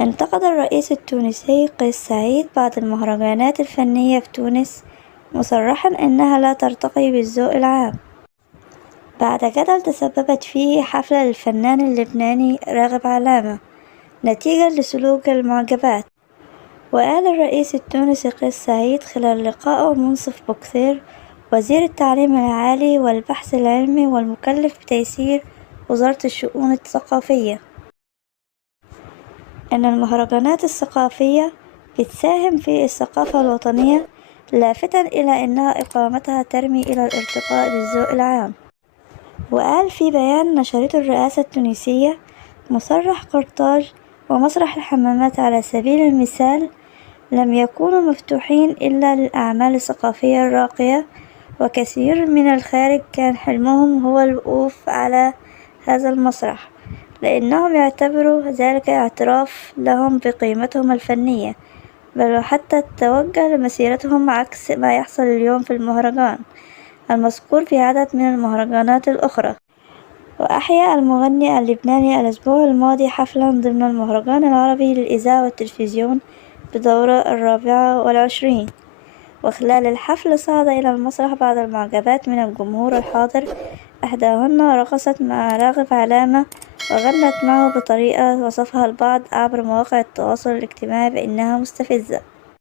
انتقد الرئيس التونسي قيس سعيد بعض المهرجانات الفنية في تونس، مصرحا أنها لا ترتقي بالذوق العام، بعد جدل تسببت فيه حفلة للفنان اللبناني راغب علامة نتيجة لسلوك المعجبات. وقال الرئيس التونسي قيس سعيد خلال لقائه منصف بوكثير وزير التعليم العالي والبحث العلمي والمكلف بتيسير وزارة الشؤون الثقافية أن المهرجانات الثقافية بتساهم في الثقافة الوطنية، لافتا إلى أن إقامتها ترمي إلى الارتقاء بالذوق العام. وقال في بيان نشرته الرئاسة التونسية: مسرح قرطاج ومسرح الحمامات على سبيل المثال لم يكونوا مفتوحين إلا للأعمال الثقافية الراقية، وكثير من الخارج كان حلمهم هو الوقوف على هذا المسرح، لأنهم يعتبروا ذلك اعتراف لهم بقيمتهم الفنية، بل وحتى توجه لمسيرتهم عكس ما يحصل اليوم في المهرجان المذكور في عدد من المهرجانات الأخرى. وأحيا المغني اللبناني الأسبوع الماضي حفلا ضمن المهرجان العربي للإذاعة والتلفزيون بدورة 24، وخلال الحفل صعد إلى المسرح بعض المعجبات من الجمهور الحاضر، إحداهن رقصت مع راغب علامة وغنت معه بطريقة وصفها البعض عبر مواقع التواصل الاجتماعي بأنها مستفزة.